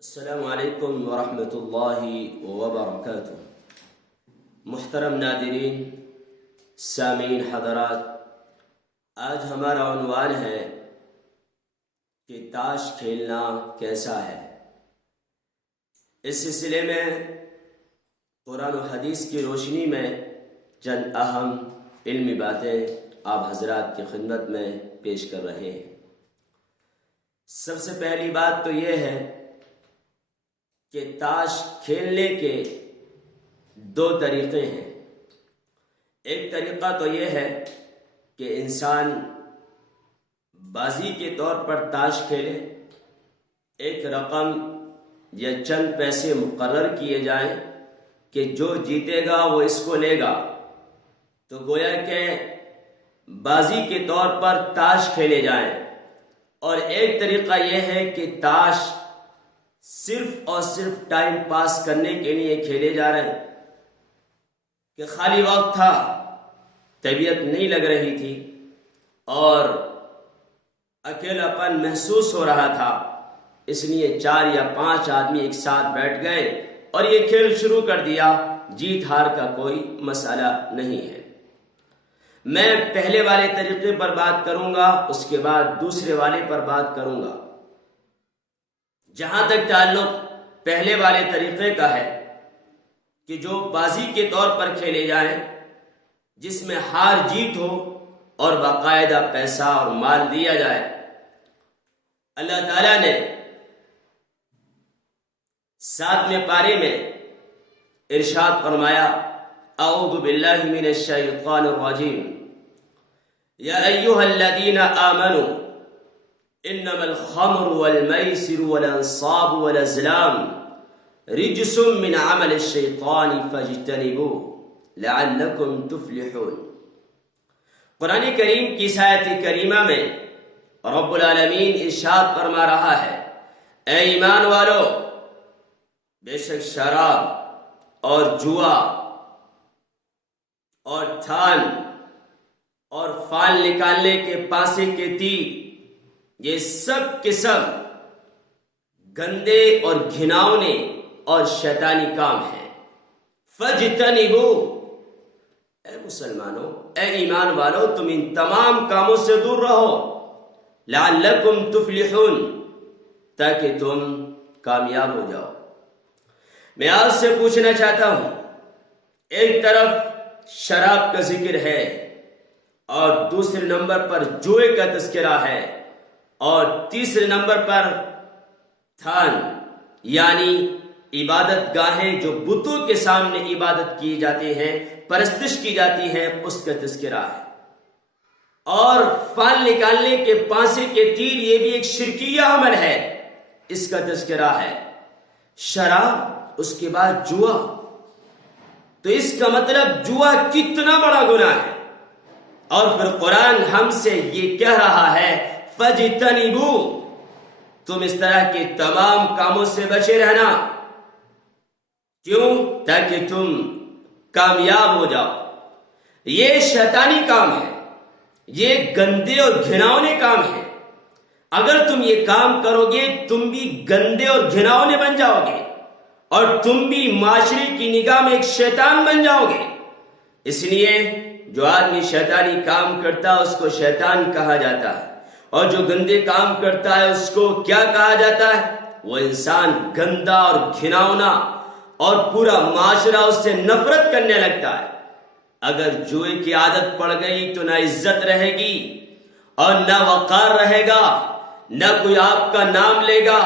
السلام علیکم ورحمۃ اللہ وبرکاتہ۔ محترم ناظرین، سامعین حضرات، آج ہمارا عنوان ہے کہ تاش کھیلنا کیسا ہے۔ اس سلسلے میں قرآن و حدیث کی روشنی میں چند اہم علمی باتیں آپ حضرات کی خدمت میں پیش کر رہے ہیں۔ سب سے پہلی بات تو یہ ہے کہ تاش کھیلنے کے دو طریقے ہیں۔ ایک طریقہ تو یہ ہے کہ انسان بازی کے طور پر تاش کھیلے، ایک رقم یا چند پیسے مقرر کیے جائیں کہ جو جیتے گا وہ اس کو لے گا، تو گویا کہ بازی کے طور پر تاش کھیلے جائیں۔ اور ایک طریقہ یہ ہے کہ تاش صرف اور صرف ٹائم پاس کرنے کے لیے کھیلے جا رہے ہیں، کہ خالی وقت تھا، طبیعت نہیں لگ رہی تھی اور اکیلاپن محسوس ہو رہا تھا، اس لیے 4 یا 5 آدمی ایک ساتھ بیٹھ گئے اور یہ کھیل شروع کر دیا۔ جیت ہار کا کوئی مسئلہ نہیں ہے۔ میں پہلے والے طریقے پر بات کروں گا، اس کے بعد دوسرے والے پر بات کروں گا۔ جہاں تک تعلق پہلے والے طریقے کا ہے کہ جو بازی کے طور پر کھیلے جائیں، جس میں ہار جیت ہو اور باقاعدہ پیسہ اور مال دیا جائے، اللہ تعالیٰ نے 7ویں پارے میں ارشاد فرمایا، اعوذ باللہ من الشیطان الرجیم، یا ایہا الذین آمنوا انما الخمر والمیسر والانصاب والازلام رجس من عمل الشیطان فاجتنبوه لعلکم تفلحون۔ قرآن کریم کی آیت کریمہ میں رب العالمین ارشاد فرما رہا ہے، اے ایمان والو، بے شک شراب اور جوا اور تھان اور فال نکالنے کے پانسے کے تیر، یہ سب کے سب گندے اور گھناؤنے اور شیطانی کام ہیں۔ فاجتنبوا، اے مسلمانوں، اے ایمان والو، تم ان تمام کاموں سے دور رہو، لعلکم تفلحون، تاکہ تم کامیاب ہو جاؤ۔ میں آپ سے پوچھنا چاہتا ہوں، ایک طرف شراب کا ذکر ہے اور دوسرے نمبر پر جوئے کا تذکرہ ہے اور تیسرے نمبر پر تھان یعنی عبادت گاہیں جو بتوں کے سامنے عبادت کی جاتی ہیں، پرستش کی جاتی ہے، اس کا تذکرہ ہے۔ اور فال نکالنے کے پانسے کے تیر، یہ بھی ایک شرکیہ عمل ہے، اس کا تذکرہ ہے۔ شراب، اس کے بعد جوا، تو اس کا مطلب جوا کتنا بڑا گناہ ہے۔ اور پھر قرآن ہم سے یہ کہہ رہا ہے، فاجتنبوا، تم اس طرح کے تمام کاموں سے بچے رہنا۔ کیوں؟ تاکہ تم کامیاب ہو جاؤ۔ یہ شیطانی کام ہے، یہ گندے اور گھناؤنے کام ہے۔ اگر تم یہ کام کرو گے، تم بھی گندے اور گھناؤنے بن جاؤ گے اور تم بھی معاشرے کی نگاہ میں ایک شیطان بن جاؤ گے۔ اس لیے جو آدمی شیطانی کام کرتا ہے اس کو شیطان کہا جاتا ہے، اور جو گندے کام کرتا ہے اس کو کیا کہا جاتا ہے؟ وہ انسان گندا اور گھناؤنا، اور پورا معاشرہ اس سے نفرت کرنے لگتا ہے۔ اگر جوئے کی عادت پڑ گئی تو نہ عزت رہے گی اور نہ وقار رہے گا، نہ کوئی آپ کا نام لے گا،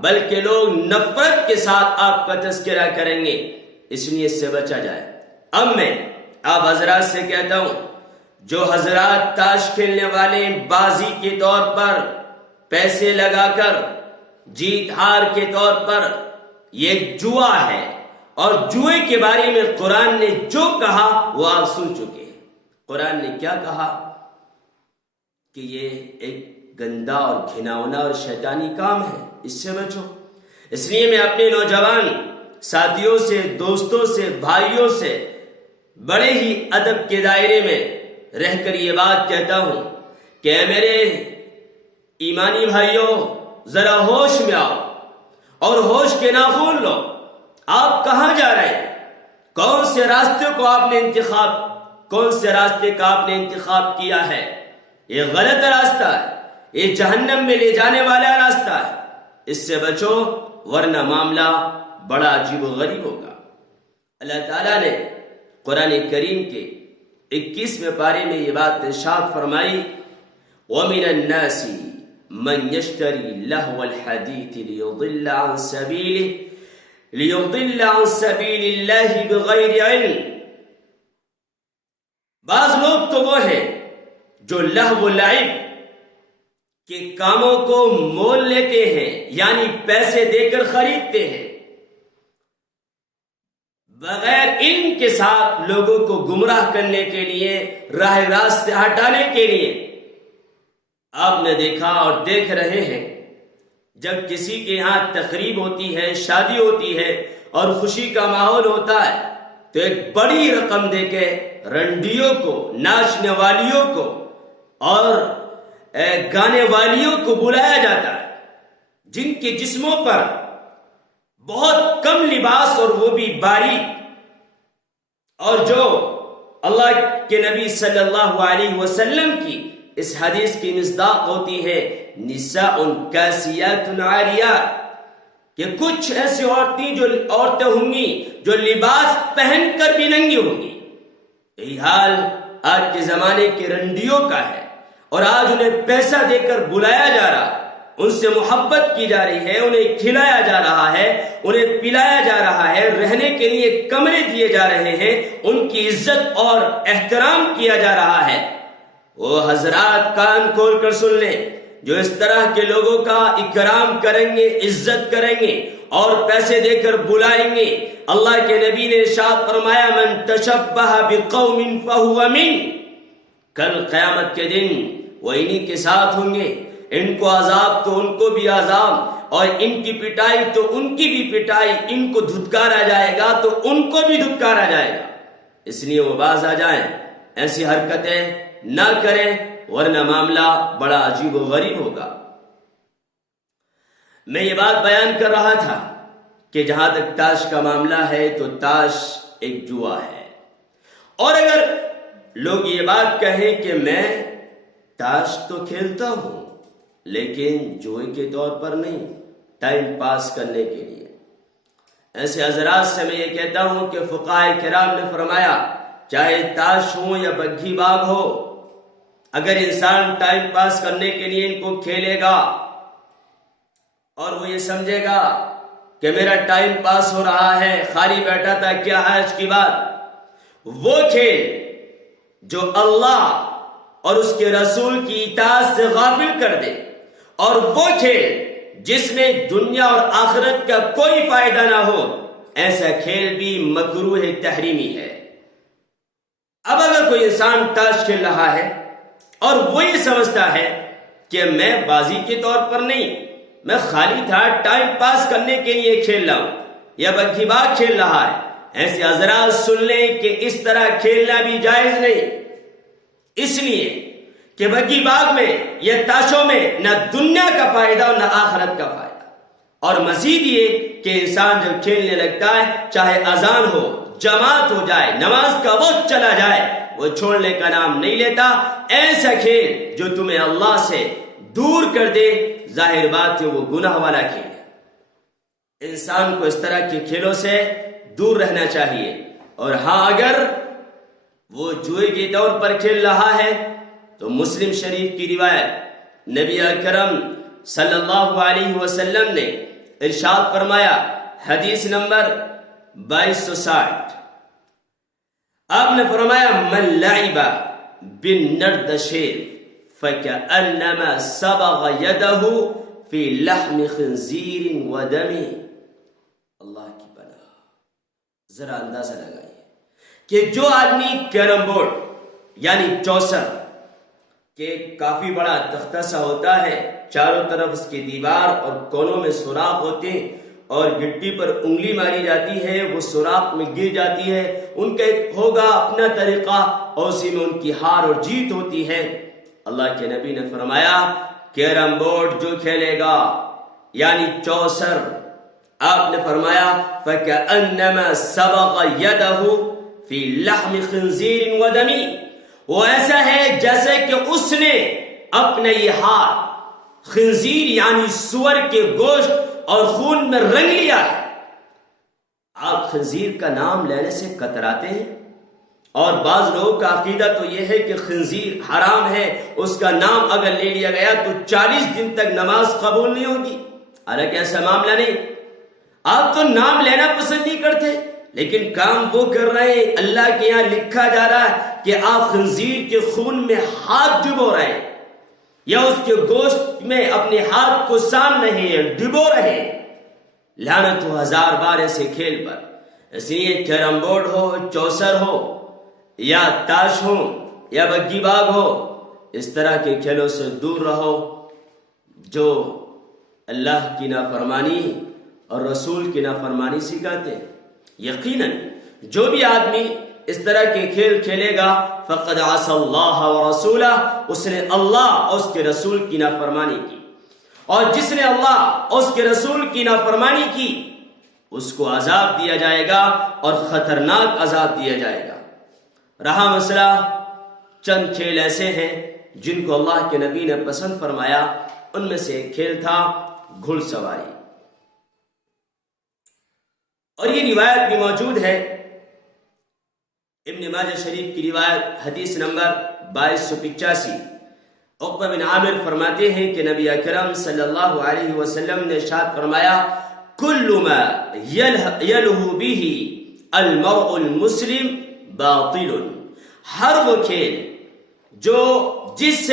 بلکہ لوگ نفرت کے ساتھ آپ کا تذکرہ کریں گے۔ اس لیے اس سے بچا جائے۔ اب میں آپ حضرات سے کہتا ہوں، جو حضرات تاش کھیلنے والے بازی کے طور پر پیسے لگا کر جیت ہار کے طور پر، یہ جوا ہے، اور جوئے کے بارے میں قرآن نے جو کہا وہ آپ سن چکے ہیں۔ قرآن نے کیا کہا کہ یہ ایک گندا اور گھناؤنا اور شیطانی کام ہے، اس سے بچو۔ اس لیے میں اپنے نوجوان ساتھیوں سے، دوستوں سے، بھائیوں سے بڑے ہی ادب کے دائرے میں رہ کر یہ بات کہتا ہوں کہ اے میرے ایمانی بھائیوں، ذرا ہوش میں آؤ اور ہوش کے ناخن لو، آپ کہاں جا رہے ہیں؟ کون سے راستے کا آپ نے انتخاب کیا ہے؟ یہ غلط راستہ ہے، یہ جہنم میں لے جانے والا راستہ ہے، اس سے بچو ورنہ معاملہ بڑا عجیب و غریب ہوگا۔ اللہ تعالیٰ نے قرآن کریم کے 21ویں پارے میں یہ بات ارشاد فرمائی، وَمِنَ النَّاسِ مَنْ يَشْتَرِي لَهْوَ الْحَدِيثِ لِيُضِلَّ عَنْ سَبِيلِ اللَّهِ بِغَيْرِ عِلْمٍ۔ بعض لوگ تو وہ ہیں جو لہو و لعب کے کاموں کو مول لیتے ہیں، یعنی پیسے دے کر خریدتے ہیں، بغیر علم کے ساتھ لوگوں کو گمراہ کرنے کے لیے، راہ راست سے ہٹانے کے لیے۔ آپ نے دیکھا اور دیکھ رہے ہیں، جب کسی کے یہاں تقریب ہوتی ہے، شادی ہوتی ہے اور خوشی کا ماحول ہوتا ہے تو ایک بڑی رقم دے کے رنڈیوں کو، ناچنے والیوں کو اور گانے والیوں کو بلایا جاتا ہے، جن کے جسموں پر بہت کم لباس اور وہ بھی باریک، اور جو اللہ کے نبی صلی اللہ علیہ وسلم کی اس حدیث کی مصداق ہوتی ہے، نساء کاسیات عاریات، کہ کچھ ایسی عورتیں ہوں گی جو لباس پہن کر بھی ننگی ہوں گی۔ یہی حال آج کے زمانے کے رنڈیوں کا ہے، اور آج انہیں پیسہ دے کر بلایا جا رہا ہے، ان سے محبت کی جا رہی ہے، انہیں کھلایا جا رہا ہے، انہیں پلایا جا رہا ہے، رہنے کے لیے کمرے دیے جا رہے ہیں، ان کی عزت اور احترام کیا جا رہا ہے۔ وہ حضرات کان کھول کر سن لیں، جو اس طرح کے لوگوں کا اکرام کریں گے، عزت کریں گے اور پیسے دے کر بلائیں گے، اللہ کے نبی نے ارشاد فرمایا، من تشبہ بقوم فہو من، کل قیامت کے دن وہ انہی کے ساتھ ہوں گے، ان کو عذاب تو ان کو بھی عذاب، اور ان کی پٹائی تو ان کی بھی پٹائی، ان کو دھتکارا جائے گا تو ان کو بھی دھتکارا جائے گا۔ اس لیے وہ باز آ جائیں، ایسی حرکتیں نہ کریں، ورنہ معاملہ بڑا عجیب و غریب ہوگا۔ میں یہ بات بیان کر رہا تھا کہ جہاں تک تاش کا معاملہ ہے تو تاش ایک جوا ہے، اور اگر لوگ یہ بات کہیں کہ میں تاش تو کھیلتا ہوں لیکن جوئے کے طور پر نہیں، ٹائم پاس کرنے کے لیے، ایسے حضرات سے میں یہ کہتا ہوں کہ فقہاء کرام نے فرمایا، چاہے تاش ہو یا بگھی باغ ہو، اگر انسان ٹائم پاس کرنے کے لیے ان کو کھیلے گا اور وہ یہ سمجھے گا کہ میرا ٹائم پاس ہو رہا ہے، خالی بیٹھا تھا، کیا حرج کی بات، وہ کھیل جو اللہ اور اس کے رسول کی اطاعت سے غافل کر دے، اور وہ کھیل جس میں دنیا اور آخرت کا کوئی فائدہ نہ ہو، ایسا کھیل بھی مکروہ تحریمی ہے۔ اب اگر کوئی انسان تاش کھیل رہا ہے اور وہ یہ سمجھتا ہے کہ میں بازی کے طور پر نہیں، میں خالی تھا ٹائم پاس کرنے کے لیے کھیل رہا ہوں، یا بگھی باغ کھیل رہا ہے، ایسے حضرات سن لیں کہ اس طرح کھیلنا بھی جائز نہیں، اس لیے کہ بگھی باغ میں یا تاشوں میں نہ دنیا کا فائدہ اور نہ آخرت کا فائدہ، اور مزید یہ کہ انسان جب کھیلنے لگتا ہے، چاہے اذان ہو، جماعت ہو جائے، نماز کا وقت چلا جائے، وہ چھوڑنے کا نام نہیں لیتا۔ ایسا کھیل جو تمہیں اللہ سے دور کر دے، ظاہر بات ہے وہ گناہ والا کھیل ہے۔ انسان کو اس طرح کے کھیلوں سے دور رہنا چاہیے، اور ہاں اگر وہ جوئے کے طور پر کھیل رہا ہے تو مسلم شریف کی روایت، نبی اکرم صلی اللہ علیہ وسلم نے ارشاد فرمایا، حدیث نمبر 2260، آپ نے فرمایا، من لعب بالنردش فکأنما صبغ یدہ فی لحم خنزیر ودم۔ اللہ کی پناہ، ذرا اندازہ لگائیے کہ جو آدمی کیرم بورڈ یعنی چوسر کہ کافی بڑا تختہ سا ہوتا ہے، چاروں طرف اس کی دیوار اور کونوں میں سوراخ ہوتے ہیں، اور گٹی پر انگلی ماری جاتی ہے، وہ سوراخ میں گر جاتی ہے، ان کا ایک ہوگا اپنا طریقہ، اور اسی میں ان کی ہار اور جیت ہوتی ہے۔ اللہ کے نبی نے فرمایا، کیرم بورڈ جو کھیلے گا یعنی چوسر، آپ نے فرمایا فَكَأَنَّمَا سَبَقَ يَدَهُ فِي لَحْمِ خِنزِيرٍ وَدَمٍ، وہ ایسا ہے جیسے کہ اس نے اپنا یہ ہاتھ خنزیر یعنی سور کے گوشت اور خون میں رنگ لیا ہے۔ آپ خنزیر کا نام لینے سے کتراتے ہیں، اور بعض لوگوں کا عقیدہ تو یہ ہے کہ خنزیر حرام ہے، اس کا نام اگر لے لیا گیا تو 40 دن تک نماز قبول نہیں ہوگی۔ حالانکہ ایسا معاملہ نہیں، آپ تو نام لینا پسند نہیں کرتے، لیکن کام وہ کر رہے ہیں اللہ کے یہاں لکھا جا رہا ہے کہ آپ خنزیر کے خون میں ہاتھ ڈبو رہے ہیں، یا اس کے گوشت میں اپنے ہاتھ کو سان رہے ہیں، ڈبو رہے ہیں۔ لعنت ہو 1000 بار ایسے کھیل پر، اس لیے کیرم بورڈ ہو، چوسر ہو، یا تاش ہو، یا بگی باغ ہو، اس طرح کے کھیلوں سے دور رہو جو اللہ کی نافرمانی اور رسول کی نافرمانی سکھاتے ہیں۔ یقیناً جو بھی آدمی اس طرح کے کھیل کھیلے گا فقد عصى اللہ ورسولہ، اس نے اللہ اور اس کے رسول کی نافرمانی کی، اور جس نے اللہ اور اس کے رسول کی نافرمانی کی اس کو عذاب دیا جائے گا، اور خطرناک عذاب دیا جائے گا۔ رہا مسئلہ چند کھیل ایسے ہیں جن کو اللہ کے نبی نے پسند فرمایا، ان میں سے ایک کھیل تھا گھڑ سواری، اور یہ روایت بھی موجود ہے ابن ماجہ شریف کی روایت، حدیث نمبر 2285۔ عقبہ بن عامر فرماتے ہیں کہ نبی اکرم صلی اللہ علیہ وسلم نے ارشاد فرمایا کل ما یلہ بہ المرء المسلم باطل، ہر وہ کھیل جو جس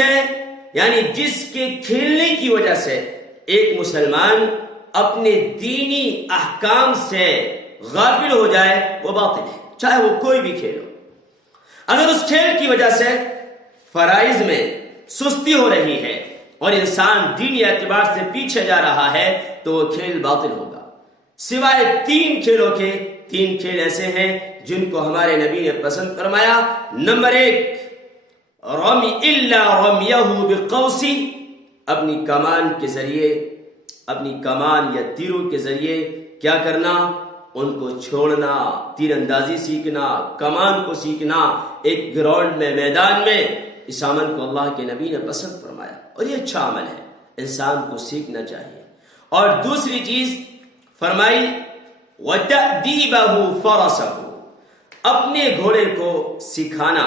کے کھیلنے کی وجہ سے ایک مسلمان اپنے دینی احکام سے غافل ہو جائے وہ باطل ہے، چاہے وہ کوئی بھی کھیل ہو۔ اگر اس کھیل کی وجہ سے فرائض میں سستی ہو رہی ہے اور انسان دینی اعتبار سے پیچھے جا رہا ہے تو وہ کھیل باطل ہوگا، سوائے 3 کھیلوں کے۔ 3 کھیل ایسے ہیں جن کو ہمارے نبی نے پسند فرمایا۔ نمبر 1 رمی الا رمیہ بالقوس، اپنی کمان کے ذریعے، اپنی کمان یا تیروں کے ذریعے کیا کرنا، ان کو چھوڑنا، تیر اندازی سیکھنا، کمان کو سیکھنا ایک گراؤنڈ میں، میدان میں۔ اس عمل کو اللہ کے نبی نے پسند فرمایا، اور یہ اچھا عمل ہے، انسان کو سیکھنا چاہیے۔ اور دوسری چیز فرمائی وَتَأْدِيبَهُ فَرَسَهُ، اپنے گھوڑے کو سکھانا۔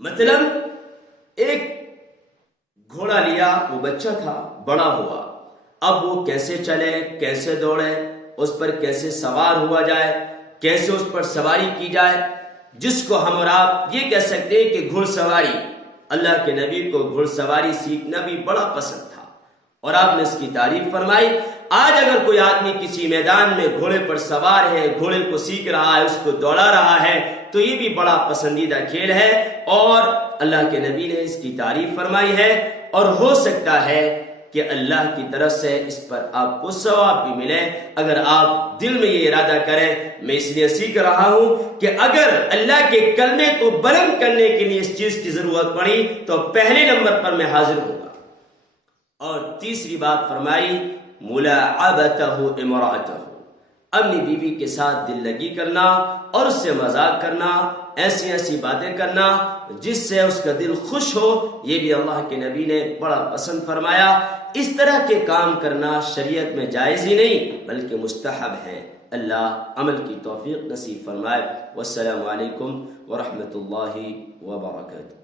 مطلب ایک گھوڑا لیا، وہ بچہ تھا، بڑا ہوا، اب وہ کیسے چلے، کیسے دوڑے، اس پر کیسے سوار ہوا جائے، کیسے اس پر سواری کی جائے، جس کو ہم اور آپ یہ کہہ سکتے ہیں کہ گھڑ سواری۔ اللہ کے نبی کو گھڑ سواری سیکھنا بھی بڑا پسند تھا، اور آپ نے اس کی تعریف فرمائی۔ آج اگر کوئی آدمی کسی میدان میں گھوڑے پر سوار ہے، گھوڑے کو سیکھ رہا ہے، اس کو دوڑا رہا ہے، تو یہ بھی بڑا پسندیدہ کھیل ہے، اور اللہ کے نبی نے اس کی تعریف فرمائی ہے، اور ہو سکتا ہے کہ اللہ کی طرف سے اس پر آپ کو ثواب بھی ملے اگر آپ دل میں یہ ارادہ کریں۔ میں اس لیے سیکھ رہا ہوں کہ اگر اللہ کے کلمے کو بلند کرنے کے لیے اس چیز کی ضرورت پڑی تو پہلے نمبر پر میں حاضر ہوں گا۔ اور تیسری بات فرمائی ملاعبتہ امرأتہ، اپنی بیوی کے ساتھ دل لگی کرنا اور اس سے مذاق کرنا، ایسی ایسی باتیں کرنا جس سے اس کا دل خوش ہو، یہ بھی اللہ کے نبی نے بڑا پسند فرمایا۔ اس طرح کے کام کرنا شریعت میں جائز ہی نہیں بلکہ مستحب ہے۔ اللہ عمل کی توفیق نصیب فرمائے۔ والسلام علیکم ورحمۃ اللہ وبرکاتہ۔